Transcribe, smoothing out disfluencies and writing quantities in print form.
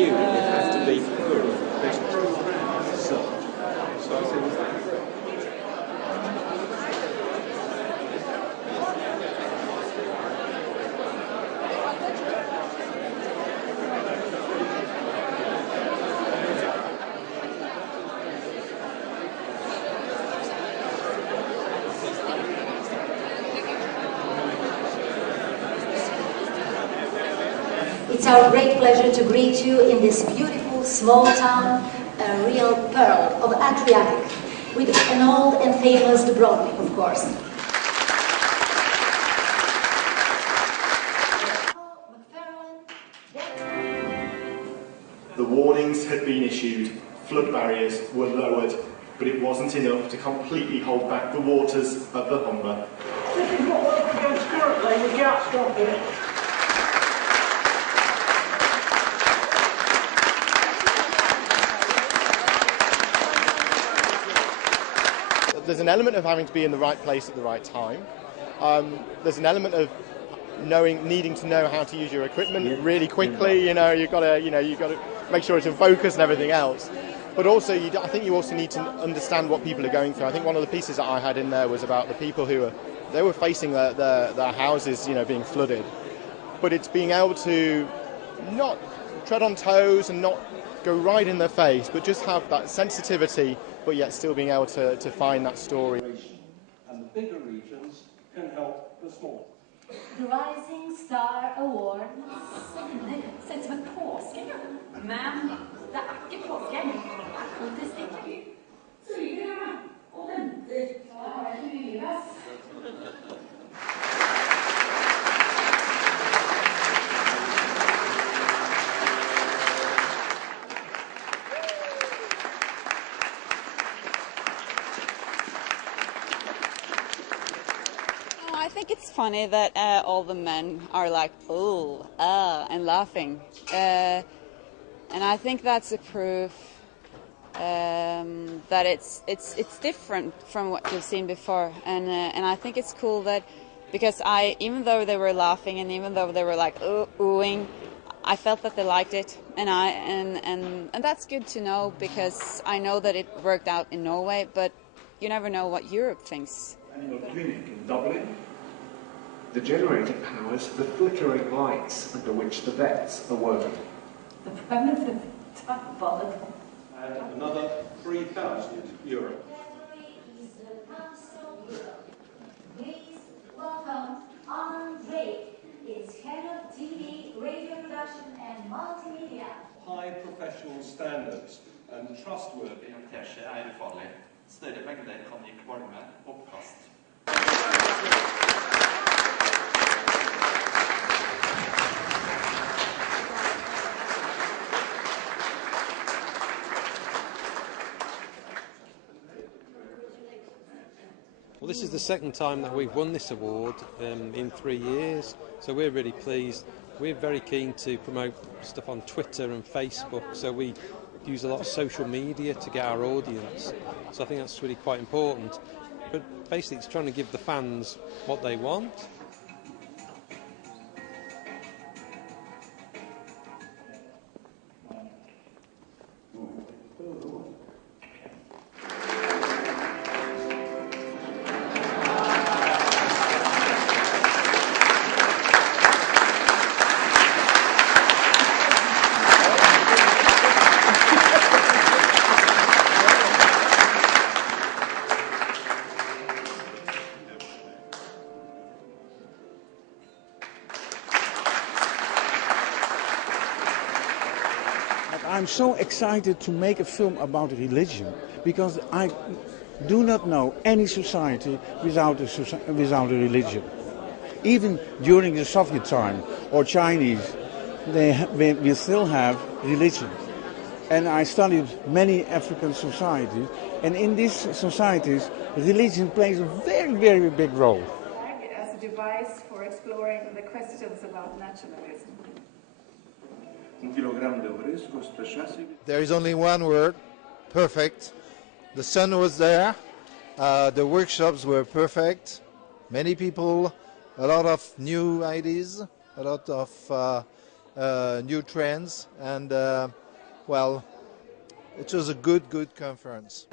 you, it has to be good. It's our great pleasure to greet you in this beautiful small town, a real pearl of Adriatic, with an old and famous Dubrovnik, of course. The warnings had been issued, flood barriers were lowered, but it wasn't enough to completely hold back the waters of the Humber. This is what we're up against currently, we can't stop it. There's an element of having to be in the right place at the right time. There's an element of needing to know how to use your equipment really quickly. You've got to make sure it's in focus and everything else. But also, I think you also need to understand what people are going through. I think one of the pieces that I had in there was about the people who were facing their houses, being flooded. But it's being able to not tread on toes and not go right in their face, but just have that sensitivity, but yet still being able to find that story. And the bigger regions can help the small. The Rising Star Awards sätts som ett påskägg, men det är inte påskägg. Det sticker. Flyger och väntar. I think it's funny that all the men are like, oh, and laughing. And I think that's a proof that it's different from what you've seen before. And I think it's cool that, because even though they were laughing and even though they were like oohing, I felt that they liked it. And that's good to know, because I know that it worked out in Norway, but you never know what Europe thinks. Animal clinic in Dublin. The generator powers the flickering lights under which the vets are working. And another €3,000. Please welcome Andre. It's head of TV, radio production and multimedia. High professional standards and trustworthy. Teskje er ufarlig. Større mengder kan gi kvalme, oppkast. Well, this is the second time that we've won this award in 3 years, so we're really pleased. We're very keen to promote stuff on Twitter and Facebook, so we use a lot of social media to get our audience, so I think that's really quite important. But basically it's trying to give the fans what they want. I'm so excited to make a film about religion, because I do not know any society without a religion. Even during the Soviet time or Chinese, we still have religion. And I studied many African societies, and in these societies, religion plays a very, very big role. As a device for exploring the questions about nationalism. There is only one word: perfect. The sun was there, the workshops were perfect, many people, a lot of new ideas, a lot of new trends, and well, it was a good conference.